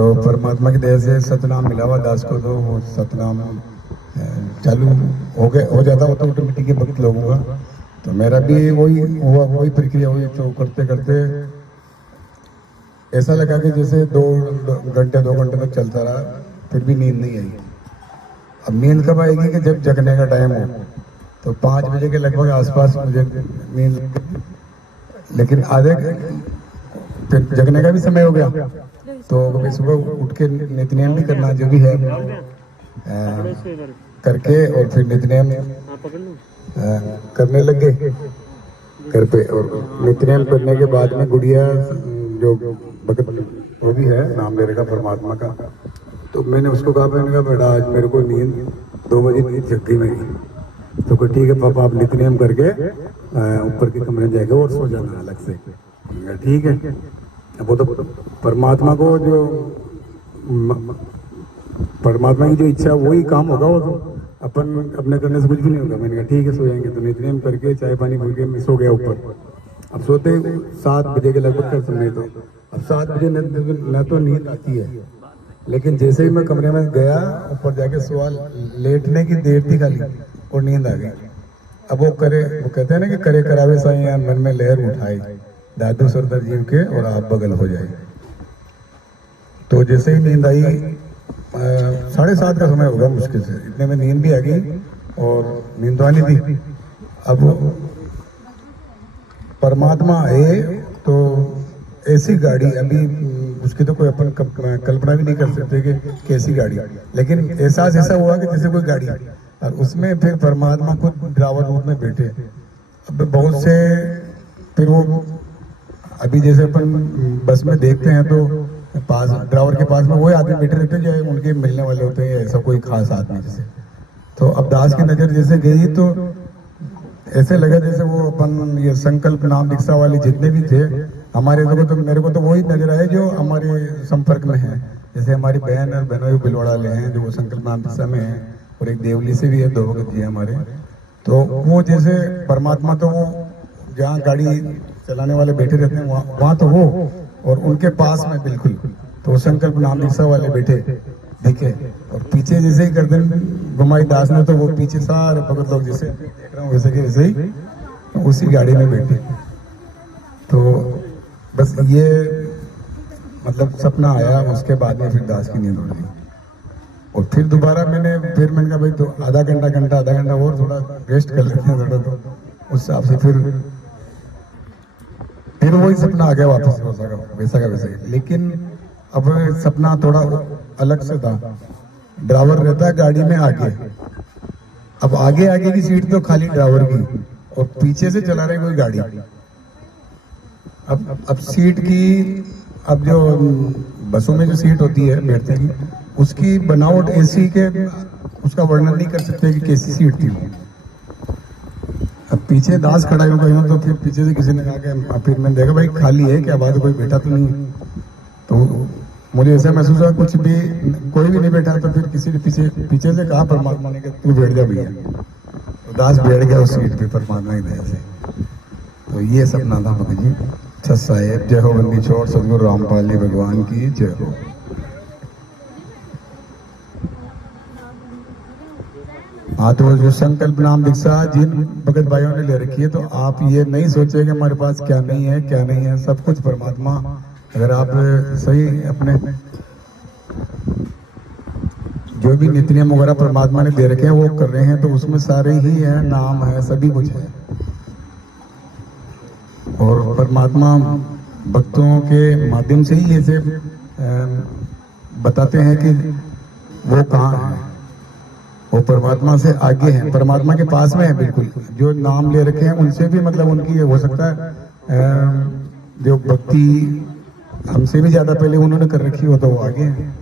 तो परमात्मा की दया से सतनाम मिला हुआ दास को, तो वो सतनाम चालू हो जाता हो तो ऑटोमेटिक भक्त लोगों का। तो मेरा भी वही हुआ, वही प्रक्रिया हुई। तो करते करते ऐसा लगा कि जैसे 2 घंटे तक चलता रहा, फिर भी नींद नहीं आई। अब नींद कब आएगी कि जब जगने का टाइम हो। तो 5 बजे के लगभग आसपास मुझे नींद, लेकिन आधे फिर जगने का भी समय हो गया। तो कभी सुबह उठ के नित्यनेम भी करना जो भी है करके, और फिर नित्यनेम करने लग गए घर पे। और नित्यनेम करने के बाद में गुड़िया जो भगत वो भी है, नाम ले रखा परमात्मा का, तो मैंने उसको कहा, मैंने कहा बेटा आज मेरे को नींद 2 बजे नींद जग गई मेरी। तो ठीक है पापा, आप नित्यनेम करके ऊपर के कमरे में जाएगा और सो जाना अलग से। ठीक है। अब वो तो परमात्मा को जो परमात्मा की जो इच्छा वही काम होगा, वो तो अपन अपने करने से कुछ भी नहीं होगा। मैंने कहा ठीक है सो जाएंगे। तो नित्यनेम करके चाय पानी पी के मैं सो गया ऊपर। अब सोते 7 बजे के लगभग का समय। तो अब 7 बजे न तो नींद आती है, लेकिन जैसे ही मैं कमरे में गया ऊपर जाके सवाल लेटने की देर थी खाली और नींद आ गई। अब वो कहते हैं ना कि करे करावे साईं मन में लहर उठाए, दादू सरदार जीव के और आप बगल हो जाए। तो जैसे ही नींद आई 7:30 का समय होगा मुश्किल से, इतने में नींद भी आ गई और नींद तो आनी थी। अब परमात्मा आए तो ऐसी गाड़ी, अभी उसकी तो कोई अपन कल्पना भी नहीं कर सकते कि कैसी गाड़ी, लेकिन एहसास ऐसा हुआ कि जैसे कोई गाड़ी, और उसमें फिर परमात्मा खुद ड्राइवर रूप में बैठे। अब बहुत से फिर वो अभी जैसे अपन बस में देखते हैं तो पास ड्राइवर के पास में वही आदमी बैठे रहते हैं जो उनके मिलने वाले होते हैं, ऐसा कोई खास आदमी जैसे। तो अब दास की नजर जैसे गई तो ऐसे लगा जैसे वो अपन ये संकल्प नाम दीक्षा वाले जितने भी थे हमारे, तो मेरे को तो वही नजर आए जो हमारे संपर्क में है। जैसे हमारी बहन और बहनों बिलवाड़ा वाले हैं जो वो संकल्प नाम दीक्षा में है, और एक देवली से भी है, 2 भगत जी हमारे। तो वो जैसे परमात्मा तो वो जहाँ गाड़ी चलाने वाले बैठे रहते हैं वहाँ तो वो, और उनके पास में बिल्कुल तो संकल्प नाम दीक्षा वाले बैठे दिखे। और पीछे जैसे ही गर्दन घुमाई दास ने तो वो पीछे सारे भगत लोग जैसे देख रहा हूँ वैसे के वैसे ही उसी गाड़ी में बैठे। तो बस ये मतलब सपना आया, उसके बाद में फिर दास की नींद उड़ गई। और फिर दोबारा मैंने कहा भाई तो आधा घंटा और थोड़ा रेस्ट कर लेते हैं थोड़ा, तो उस हिसाब से फिर वही सपना आ गया वापस वैसा का वैसा ही। लेकिन अब सपना थोड़ा अलग से था। ड्राइवर रहता है गाड़ी में आगे, अब आगे की सीट तो खाली ड्राइवर की, और पीछे से चला रहे कोई गाड़ी। अब सीट की, अब जो बसों में जो सीट होती है बैठने की, उसकी बनावट ऐसी के उसका वर्णन नहीं कर सकते कि कैसी सीट थी। अब पीछे दास खड़ा होगा तो फिर पीछे से किसी ने कहा कि फिर मैंने देखा भाई खाली है क्या बात, कोई बैठा तो नहीं। तो मुझे ऐसा महसूस हुआ कुछ भी कोई भी नहीं बैठा। तो फिर किसी ने पीछे से कहा परमात्मा ने कि तू बैठ जा भैया। तो दास बैठ गया उस सीट पे परमात्मा की दया से। तो ये सपना था भगत जी। अच्छा साहेब, जय हो बंदी छोड़ सदगुरु रामपाल जी भगवान की जय हो। हाँ, तो जो संकल्प नाम दीक्षा जिन भगत भाइयों ने ले रखी है, तो आप ये नहीं सोचे कि हमारे पास क्या नहीं है, सब कुछ परमात्मा। अगर आप सही अपने जो भी नित्यनियम वगैरह परमात्मा ने दे रखे हैं वो कर रहे हैं, तो उसमें सारे ही है, नाम है, सभी कुछ है। और परमात्मा भक्तों के माध्यम से ही ऐसे बताते हैं कि वो कहाँ है, वो परमात्मा से आगे है, परमात्मा के पास में है बिल्कुल। जो नाम ले रखे हैं उनसे भी मतलब उनकी हो सकता है जो भक्ति हमसे भी ज्यादा पहले उन्होंने कर रखी हो तो वो आगे है।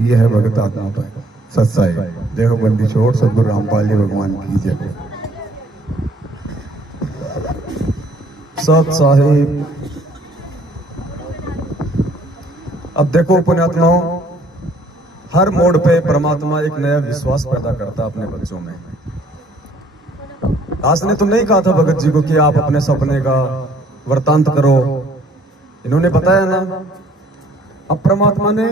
ये है भगत आत्मा पर सत्साई। जय हो बंदी छोड़ सदगुरु रामपाल जी भगवान की जय। सत साहिब। अब देखो पुण्यात्माओं, हर मोड़ पे परमात्मा एक नया विश्वास पैदा करता अपने बच्चों में। दास ने तो नहीं कहा था भगत जी को कि आप अपने सपने का वृतांत करो, इन्होंने बताया ना अब परमात्मा ने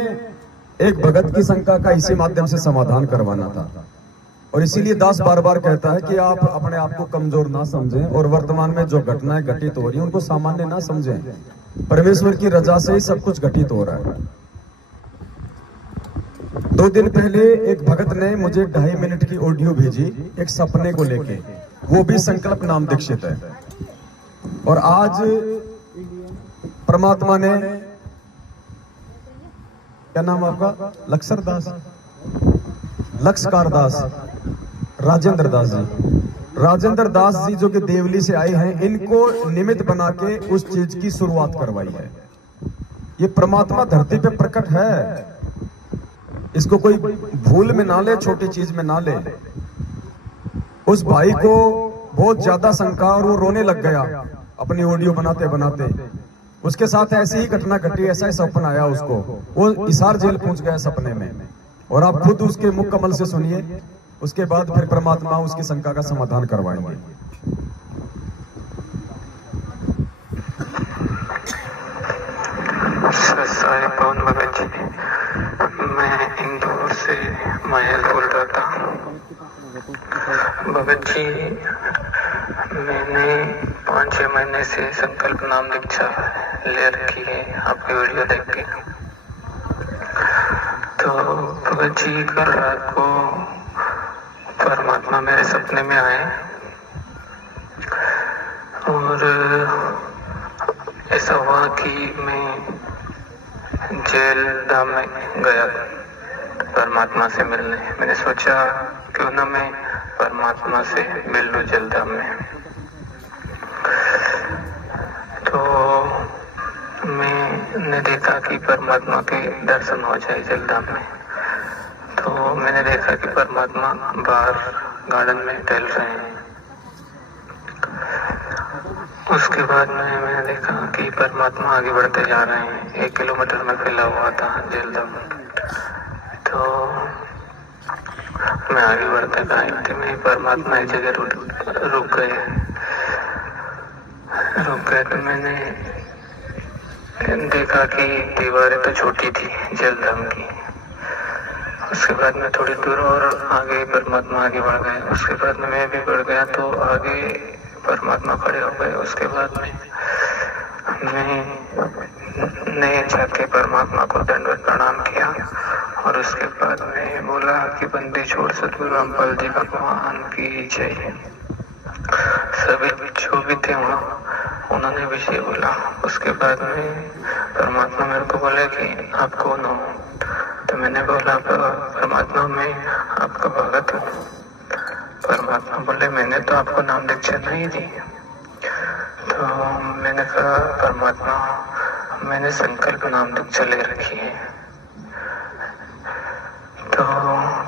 एक भगत की शंका का इसी माध्यम से समाधान करवाना था, और इसीलिए दास बार बार कहता है कि आप अपने आप को कमजोर ना समझें और वर्तमान में जो घटनाएं घटित हो रही हैं उनको सामान्य ना समझें। परमेश्वर की रजा से ही सब कुछ घटित हो रहा है। 2 दिन पहले एक भगत ने मुझे 2.5 मिनट की ऑडियो भेजी एक सपने को लेके, वो भी संकल्प नाम दीक्षित है। और आज परमात्मा ने, क्या नाम आपका? लक्षर दास, लक्षकार दास, राजेंद्र दास जी, राजेंद्र दास जी जो कि देवली से आए हैं, इनको निमित्त बना के उस चीज की शुरुआत करवाई है। ये परमात्मा धरती पे प्रकट है, इसको कोई भूल में ना ले, छोटी चीज में ना ले। उस भाई को बहुत ज्यादा शंका और वो रोने लग गया अपनी ऑडियो बनाते बनाते। उसके साथ ऐसी ही घटना घटी, ऐसा ही सपना आया उसको, वो हिसार जेल पहुंच गया सपने में। और आप खुद उसके मुख कमल से सुनिए, उसके बाद फिर परमात्मा उसकी शंका का समाधान करवाएंगे। सारे पवन भगत जी, मैं इंदौर से मायल बोल रहा था। भगत जी, मैंने 5-6 महीने से संकल्प नाम दीक्षा ले रखी है आपकी वीडियो देख के। तो भगत जी, कल रात को परमात्मा मेरे सपने में आए और ऐसा हुआ कि मैं जेल धाम में गया परमात्मा से मिलने। मैंने सोचा क्यों ना मैं परमात्मा से मिल लूं जेल धाम में। तो मैंने देखा कि परमात्मा के दर्शन हो जाए जेल धाम में। तो मैंने देखा कि परमात्मा बाहर गार्डन में टहल रहे हैं। उसके बाद में मैंने देखा कि परमात्मा आगे बढ़ते जा रहे हैं। 1 किलोमीटर में फैला हुआ था जेल धाम। तो मैं आगे बढ़ते गए में परमात्मा एक जगह रुक गए। तो मैंने देखा कि दीवारें तो छोटी थी जेल धाम की। उसके बाद में थोड़ी दूर और आगे परमात्मा आगे बढ़ गए। उसके बाद में मैं भी बढ़ गया तो आगे परमात्मा खड़े हो गए। उसके बाद में मैंने जाके परमात्मा को दंडवत प्रणाम किया और उसके बाद में बोला कि बंदी छोड़ सतगुरु रामपाल जी भगवान की जय। सभी जो भी थे वहाँ उन्होंने भी ये बोला। उसके बाद में परमात्मा मेरे को बोले कि आप कौन हो? तो मैंने बोला परमात्मा मैं आपका भगत हूँ। परमात्मा बोले मैंने तो आपको नाम दीक्षा नहीं दी। तो मैंने कहा परमात्मा मैंने संकल्प नाम दीक्षा ले रखी है। तो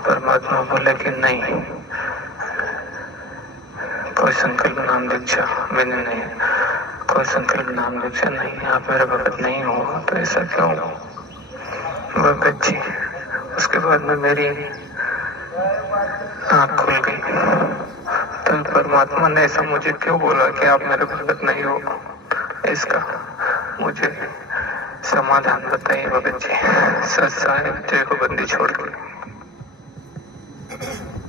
परमात्मा बोले कि नहीं, कोई संकल्प नाम दीक्षा मैंने नहीं, कोई संकल्प नाम दीक्षा नहीं, आप मेरे भगत नहीं हो। तो ऐसा क्यों भगत जी? उसके बाद में मेरी आँख खुल गई। तो परमात्मा ने ऐसा मुझे क्यों बोला कि आप मेरे भगत नहीं हो, इसका मुझे समाधान बताइए भगत जी। सच साहेब जय को बंदी छोड़ के।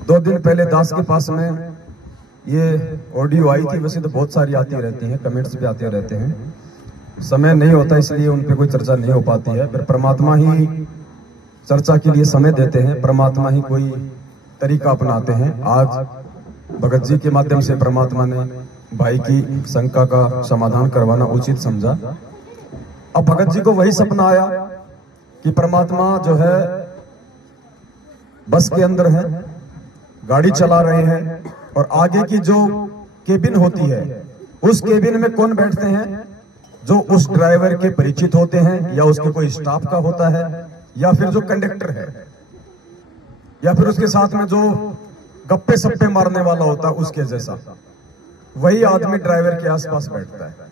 2 दिन पहले दास के पास में ये ऑडियो आई थी। वैसे तो बहुत सारी आती रहती हैं, कमेंट्स भी आते रहते हैं, समय नहीं होता इसलिए उन पे कोई चर्चा नहीं हो पाती है। फिर परमात्मा ही चर्चा के लिए समय देते हैं, परमात्मा ही कोई तरीका अपनाते हैं। आज भगत जी के माध्यम से परमात्मा ने भाई की शंका का समाधान करवाना उचित समझा। अब भगत जी को वही सपना आया कि परमात्मा जो है बस के अंदर है, गाड़ी चला रहे हैं और आगे की जो केबिन होती है उस केबिन में कौन बैठते हैं? जो उस ड्राइवर के परिचित होते हैं या उसके कोई स्टाफ का होता है या फिर जो कंडक्टर है या फिर उसके साथ में जो गप्पे सप्पे मारने वाला होता है उसके जैसा, वही आदमी ड्राइवर के आसपास बैठता है।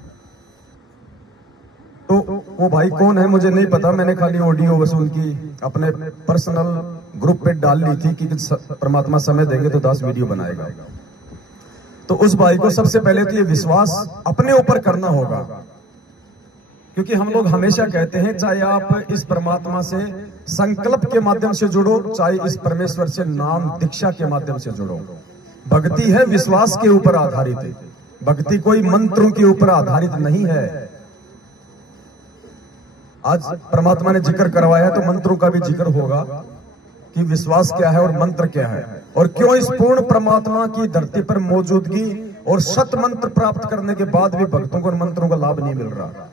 तो वो भाई कौन है मुझे नहीं पता, मैंने खाली ऑडियो बस उनकी अपने पर्सनल ग्रुप पे डाल ली थी कि परमात्मा समय देंगे तो दास वीडियो बनाएगा। तो उस भाई को सबसे पहले तो ये विश्वास अपने ऊपर करना होगा क्योंकि हम लोग हमेशा कहते हैं चाहे आप इस परमात्मा से संकल्प के माध्यम से जुड़ो, चाहे इस परमेश्वर से नाम दीक्षा के माध्यम से जुड़ो, भक्ति है विश्वास के ऊपर आधारित। भक्ति कोई मंत्रों के ऊपर आधारित नहीं है। आज परमात्मा ने जिक्र करवाया है तो मंत्रों का भी जिक्र होगा कि विश्वास क्या है और मंत्र क्या है, और क्यों इस पूर्ण परमात्मा की धरती पर मौजूदगी और शत मंत्र प्राप्त करने के बाद भी भक्तों को मंत्रों का लाभ नहीं मिल रहा।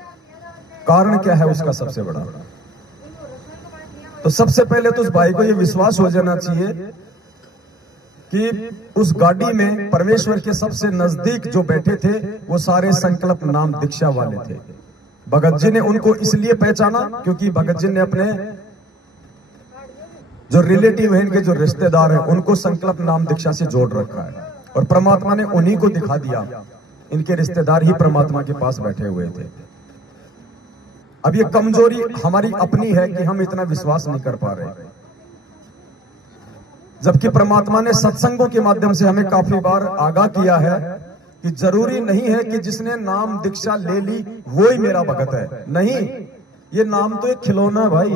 कारण क्या है उसका सबसे बड़ा? तो सबसे पहले तो उस भाई को यह विश्वास हो जाना चाहिए कि उस गाड़ी में परमेश्वर के सबसे नजदीक जो बैठे थे वो सारे संकल्प नाम दीक्षा वाले थे। भगत जी ने उनको इसलिए पहचाना क्योंकि भगत जी ने अपने जो रिलेटिव है, इनके जो रिश्तेदार हैं, उनको संकल्प नाम दीक्षा से जोड़ रखा है, और परमात्मा ने उन्हीं को दिखा दिया। इनके रिश्तेदार ही परमात्मा के पास बैठे हुए थे। अब ये कमजोरी हमारी अपनी है कि हम इतना विश्वास नहीं कर पा रहे, जबकि परमात्मा ने सत्संगों के माध्यम से हमें काफी बार आगाह किया है कि जरूरी नहीं है कि जिसने नाम दीक्षा ले ली वो ही मेरा भगत है। नहीं, ये नाम तो एक खिलौना है भाई।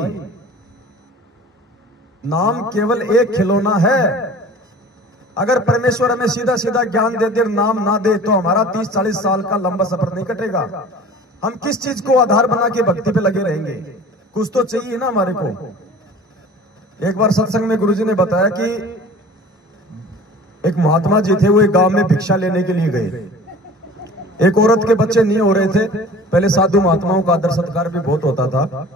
नाम केवल एक खिलौना है। अगर परमेश्वर हमें सीधा सीधा ज्ञान दे दे, नाम ना दे, तो हमारा 30-40 साल का लंबा सफर नहीं कटेगा। हम किस चीज को आधार बना के भक्ति पे लगे रहेंगे? कुछ तो चाहिए ना हमारे को। एक बार सत्संग में गुरुजी ने बताया कि एक महात्मा जी थे, वो एक गांव में भिक्षा लेने के लिए गए। एक औरत के बच्चे नहीं हो रहे थे। पहले साधु महात्माओं का आदर सत्कार भी बहुत होता था।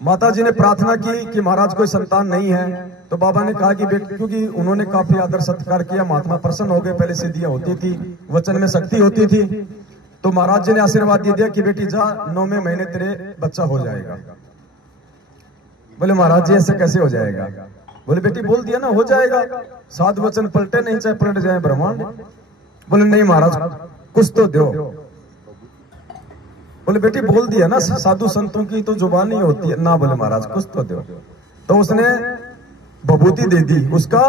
माता जी ने प्रार्थना की कि महाराज कोई संतान नहीं है, तो बाबा ने कहा कि बेटे, क्योंकि उन्होंने काफी आदर सत्कार किया, महात्मा प्रसन्न हो गए। पहले सिद्धियां होती थी, वचन में शक्ति होती थी, तो महाराज जी ने आशीर्वाद दे दिया कि बेटी जा, 9वें महीने तेरे बच्चा हो जाएगा। बोले महाराज जी ऐसे कैसे हो जाएगा? बोले बेटी बोल दिया ना हो जाएगा, साधु वचन पलटे नहीं, चाहे पलट जाए ब्रह्मांड। बोले नहीं महाराज कुछ तो दो। बोले बेटी बोल दिया ना, साधु संतों की तो जुबान ही होती है ना। बोले महाराज कुछ तो दो। तो उसने भभूति दे दी उसका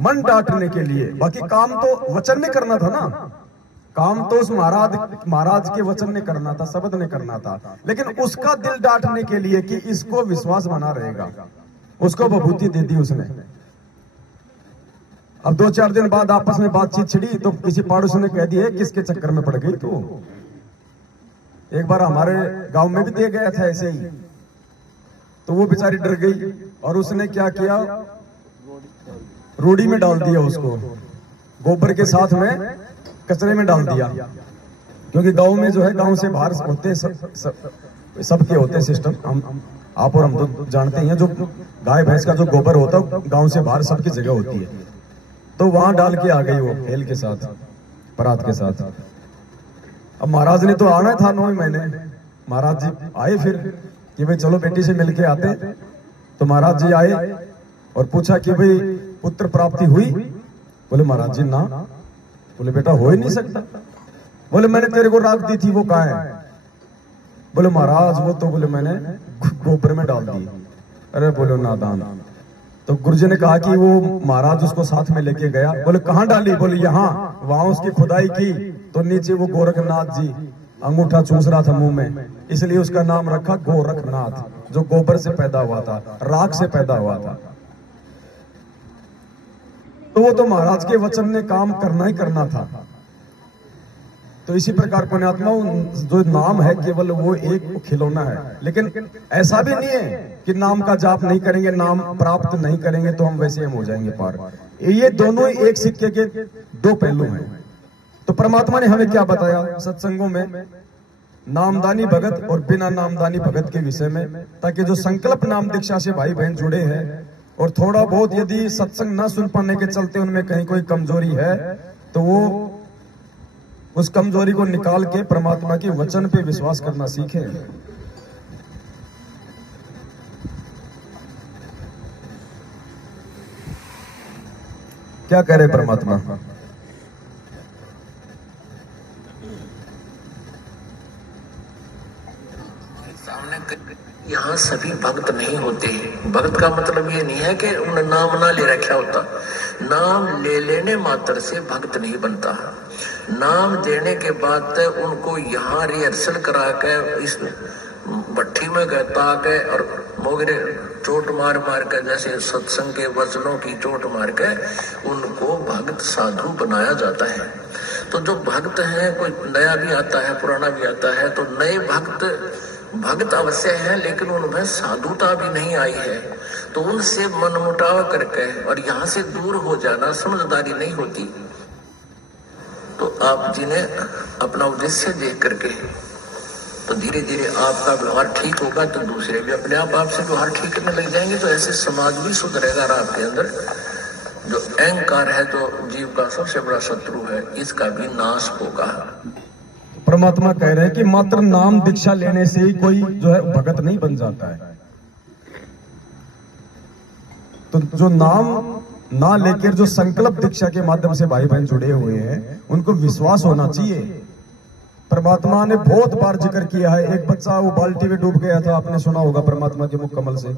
मन डांटने के लिए। बाकी काम तो वचन ने करना था ना, काम तो उस महाराज के वचन ने करना था, शब्द ने करना था, लेकिन उसका दिल डांटने के लिए कि इसको विश्वास बना रहेगा, उसको भभूति दे दी उसने। अब 2-4 दिन बाद आपस में बातचीत छिड़ी, तो किसी पड़ोसी ने कह दिया किसके चक्कर में पड़ गई तू? एक बार हमारे गांव में भी दे गया था ऐसे ही। तो वो बेचारी डर गई और उसने क्या किया, रूढ़ी में डाल दिया उसको, गोबर के साथ में कचरे में डाल दिया। क्योंकि गांव में जो है, गांव से बाहर होते सबके होते सिस्टम, आप और हम तो जानते हैं, जो गाय भैंस का जो गोबर होता है गांव से बाहर सबकी जगह होती है। तो वहां डाल के आ गई वो हेल के साथ, परात के साथ। अब महाराज ने तो आना था 9 महीने। महाराज जी आए फिर कि भाई चलो बेटी से मिलके आते। तो महाराज जी आए और पूछा कि भाई पुत्र प्राप्ति हुई? बोले महाराज जी ना। बोले बेटा हो ही नहीं सकता। बोले मैंने तेरे को राख दी थी, वो कहाँ है? बोले महाराज वो तो बोले मैंने गोबर में डाल दी। अरे बोलो नादान। तो गुरुजी ने कहा कि वो महाराज उसको साथ में लेके गया। बोले कहाँ डाली? बोले यहाँ। वहां उसकी खुदाई की तो नीचे वो गोरखनाथ जी अंगूठा चूस रहा था मुंह में, इसलिए उसका नाम रखा गोरखनाथ, जो गोबर से पैदा हुआ था, राख से पैदा हुआ था। तो वो तो महाराज के वचन ने काम करना ही करना था। तो इसी प्रकार पुण्यात्माओं, जो नाम है केवल वो एक खिलौना है। लेकिन ऐसा भी नहीं है कि नाम का जाप नहीं करेंगे, नाम प्राप्त नहीं करेंगे तो हम वैसे हम हो जाएंगे पार। ये दोनों ही एक सिक्के के 2 पहलू हैं। तो परमात्मा ने हमें क्या बताया सत्संगों में? नामदानी भगत और बिना नामदानी भगत के विषय में, ताकि जो संकल्प नाम दीक्षा से भाई बहन जुड़े हैं और थोड़ा बहुत यदि सत्संग न सुन पाने के चलते उनमें कहीं कोई कमजोरी है, तो वो उस कमजोरी को निकाल के परमात्मा के वचन पे विश्वास करना सीखे। क्या कह रहे परमात्मा? यहाँ यहाँ सभी भक्त नहीं होते। भक्त का मतलब ये नहीं है कि उन्हें नाम ना ले रखा होता। नाम ले लेने मात्र से भक्त नहीं बनता। नाम देने के बाद उनको यहाँ रिहर्सल करा के इस भट्टी में गता के और मोगरे चोट मार मार के, जैसे सत्संग के वचनों की चोट मार के उनको भक्त साधु बनाया जाता है। तो जो भक्त हैं, कोई नया भी आता है पुराना भी आता है, तो नए भक्त अवश्य है, लेकिन उनमें साधुता भी नहीं आई है। तो उनसे मनमुटाव करके और यहाँ से दूर हो जाना समझदारी नहीं होती। तो आप जिन्हें अपना उद्देश्य देख करके तो धीरे धीरे आपका व्यवहार ठीक होगा, तो दूसरे भी अपने आप आपसे व्यवहार ठीक करने लग जाएंगे। तो ऐसे समाज भी सुधरेगा। और आपके अंदर जो अहंकार है, तो जीव का सबसे बड़ा शत्रु है, इसका भी नाश होगा। परमात्मा कह रहे हैं कि मात्र नाम दीक्षा लेने से ही कोई जो है भगत नहीं बन जाता है। तो जो नाम ना लेकर जो संकल्प दीक्षा के माध्यम से भाई बहन जुड़े हुए हैं, उनको विश्वास होना चाहिए। परमात्मा ने बहुत बार जिक्र किया है। एक बच्चा वो बाल्टी में डूब गया था, आपने सुना होगा परमात्मा के मुख कमल से।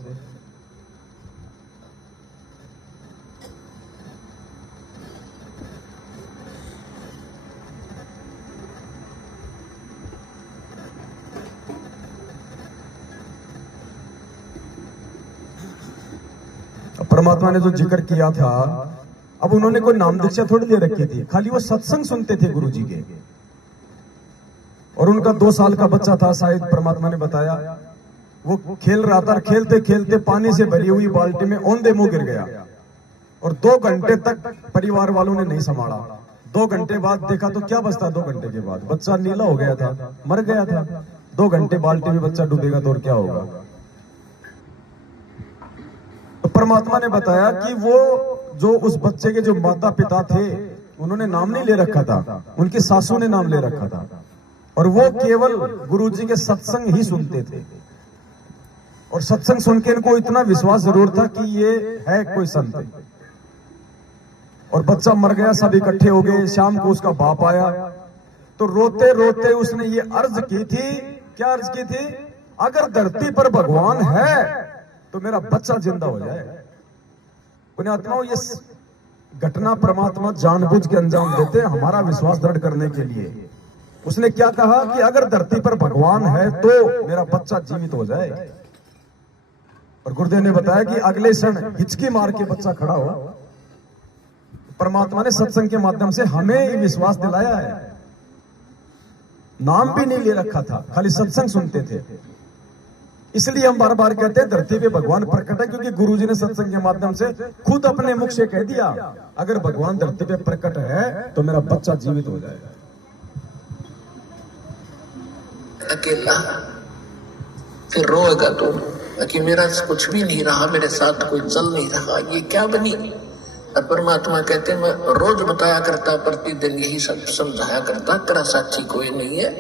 परमात्मा ने जो जिक्र किया था, अब उन्होंने कोई नाम दीक्षा थोड़ी ले रखी थी, खाली वो सत्संग सुनते थे गुरु जी के। और उनका 2 साल का बच्चा था, शायद परमात्मा ने बताया, वो खेल रहा था। खेलते खेलते पानी से भरी हुई बाल्टी में औंधे मुंह गिर गया और 2 घंटे तक परिवार वालों ने नहीं संभाला। 2 घंटे बाद देखा तो क्या बचता, 2 घंटे के बाद बच्चा नीला हो गया था, मर गया था। 2 घंटे बाल्टी में बच्चा डूबेगा तो और क्या होगा। तो परमात्मा ने बताया कि वो जो उस बच्चे के जो माता पिता थे, उन्होंने नाम नहीं ले रखा था, उनकी सासू ने नाम ले रखा था। और वो केवल गुरुजी के सत्संग ही सुनते थे। और सत्संग सुन के इनको इतना विश्वास जरूर था कि ये है कोई संत। और बच्चा मर गया, सब इकट्ठे हो गए। शाम को उसका बाप आया तो रोते रोते उसने ये अर्ज की थी। क्या अर्ज की थी? अगर धरती पर भगवान है तो मेरा बच्चा जिंदा हो जाए। पुण्यात्माओं, ये घटना परमात्मा जानबूझ के अंजाम देते हैं हमारा विश्वास दृढ़ करने के लिए। उसने क्या कहा कि अगर धरती पर भगवान है तो मेरा बच्चा जीवित हो जाए। और गुरुदेव ने बताया कि अगले क्षण हिचकी मार के बच्चा खड़ा हो। परमात्मा ने सत्संग के माध्यम से हमें विश्वास दिलाया है। नाम भी नहीं ले रखा था, खाली सत्संग सुनते थे। इसलिए हम बार बार कहते हैं धरती पे भगवान प्रकट है, क्योंकि गुरुजी ने सत्संग के माध्यम से खुद अपने मुख से कह दिया, अगर भगवान धरती पे प्रकट है तो मेरा बच्चा जीवित हो जाएगा। अकेला फिर रोएगा तो कि मेरा कुछ भी नहीं रहा, मेरे साथ कोई चल नहीं रहा, ये क्या बनी। और परमात्मा कहते मैं रोज बताया करता, प्रतिदिन यही सब समझाया करता, तेरा साथी कोई नहीं है,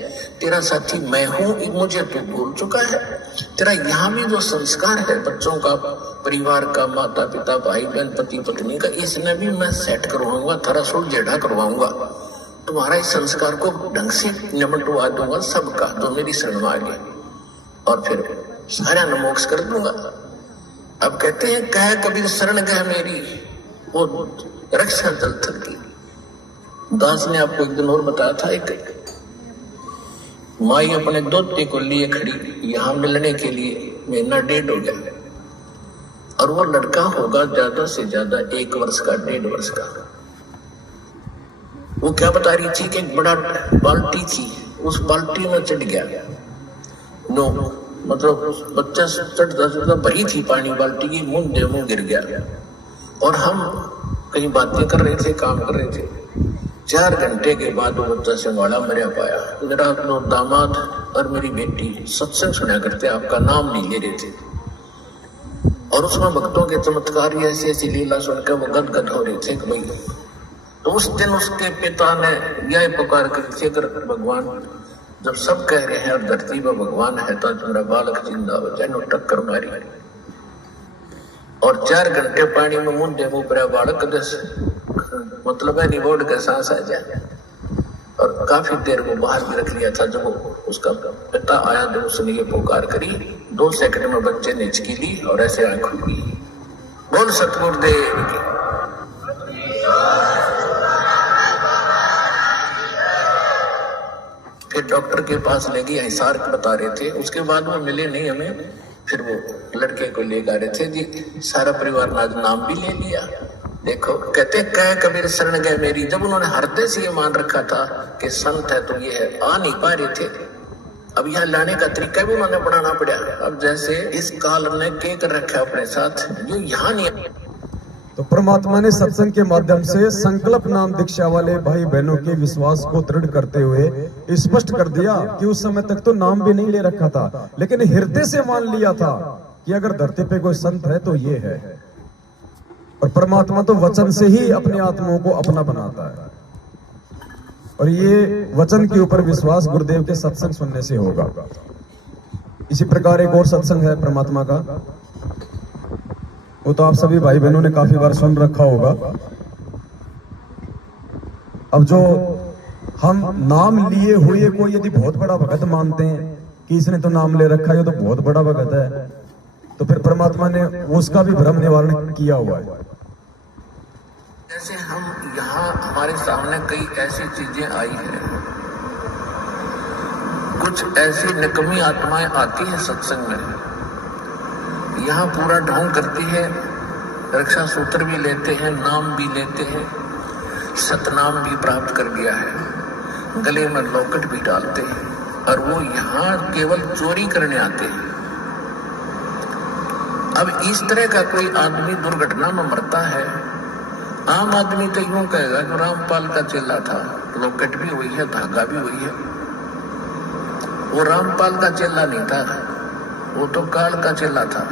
तेरा साथी मैं हूं, मुझे तू भूल चुका है। तेरा यहाँ भी जो संस्कार है बच्चों का, परिवार का, माता पिता भाई बहन पति पत्नी का, इसमें भी मैं सेट करवाऊंगा, थोड़ा सुलझेड़ा करवाऊंगा। तुम्हारा इस संस्कार को ढंग से निमटवा दूंगा सबका जो मेरी शरण आ गए, और फिर सारा मोक्ष कर दूंगा। अब कहते हैं कह कबीर शरण गए मेरी, वो रक्षा जल थल की। दास ने आपको एक दिन और बताया था, एक माई अपने दोते को लिए खड़ी यहाँ मिलने के लिए, महीना 1.5 हो गया, और वो लड़का होगा ज्यादा से ज्यादा 1 वर्ष का, 1.5 वर्ष का। वो क्या बता रही थी कि एक बड़ा बाल्टी थी, उस बाल्टी में चढ़ गया। नो मतलब बच्चा चढ़ता चढ़ता भरी थी पानी बाल्टी की, मुंह गिर गया। और हम कहीं बातें कर रहे थे, काम कर रहे थे। 4 घंटे के बाद वो बच्चा संभाला मरिया पाया। मेरा दामाद और मेरी बेटी सत्संग सुना करते, आपका नाम नहीं ले रहे थे, और उसमें भक्तों के चमत्कार ऐसी ऐसी लीला सुनकर वो गदगद हो रहे थे कि भाई। तो उस दिन उसके पिता ने यह पुकार कर, अगर भगवान जब सब कह रहे हैं और धरती पर भगवान है तो मेरा बालक जिंदा हो जाए। टक्कर मारी और 4 घंटे पानी में मुंडे मुंह पर बालक मतलब है निबोड़ का सांस आ जाए। और काफी देर वो बाहर भी रख लिया था। जब उसका पिता आया तो उसने ये पुकार करी, 2 सेकंड में बच्चे ने हिचकी ली और ऐसे आंख खुल गई। बोल सतगुरुदेव की। फिर डॉक्टर के पास ले गए, हिसार बता रहे थे। उसके बाद वो मिले नहीं हमें। फिर वो लड़के को ले आ रहे थे जी, सारा परिवार ने आज नाम भी ले लिया। देखो कहते कह कबीर शरण गए मेरी। जब उन्होंने हृदय से ये मान रखा था कि संत है तो ये है, आ नहीं पा रहे थे। अब यहाँ लाने का तरीका भी उन्होंने बनाना पड़ा। अब जैसे इस काल ने के कर रखा अपने साथ, जो यहाँ नहीं। तो परमात्मा ने सत्संग के माध्यम से संकल्प नाम दीक्षा वाले भाई बहनों के विश्वास को दृढ़ करते हुए स्पष्ट कर दिया कि उस समय तक तो नाम भी नहीं ले रखा था, लेकिन हृदय से मान लिया था कि अगर धरती पे कोई संत है तो ये है। और परमात्मा तो वचन से ही अपनी आत्माओं को अपना बनाता है, और ये वचन के ऊपर विश्वास गुरुदेव के सत्संग सुनने से होगा। इसी प्रकार एक और सत्संग है परमात्मा का, वो तो आप सभी भाई बहनों ने काफी बार सुन रखा होगा। अब जो हम नाम लिए हुए को यदि बहुत बड़ा भगत मानते हैं कि इसने तो नाम ले रखा है, ये तो बहुत बड़ा भगत है, तो फिर परमात्मा ने उसका भी भ्रम निवारण किया हुआ है। जैसे हम यहाँ हमारे सामने कई ऐसी चीजें आई हैं, कुछ ऐसी निकम्मी आत्माएं आती हैं सत्संग में, यहाँ पूरा ढोंग करती है, रक्षा सूत्र भी लेते हैं, नाम भी लेते हैं, सतनाम भी प्राप्त कर लिया है, गले में लॉकेट भी डालते हैं, और वो यहाँ केवल चोरी करने आते हैं। अब इस तरह का कोई आदमी दुर्घटना में मरता है, आम आदमी तो यूं कहेगा कि रामपाल का चेला था, लॉकेट भी वही है, धागा भी वही है। वो रामपाल का चेला नहीं था, वो तो काल का चेला था।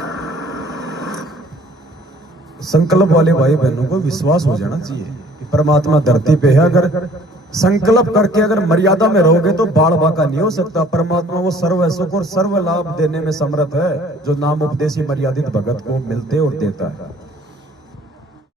संकल्प वाले भाई बहनों को विश्वास हो जाना चाहिए कि परमात्मा धरती पे है। अगर संकल्प करके अगर मर्यादा में रहोगे तो बाढ़ बाका नहीं हो सकता। परमात्मा वो सर्व सुख और सर्व लाभ देने में समर्थ है, जो नाम उपदेशी मर्यादित भगत को मिलते और देता है।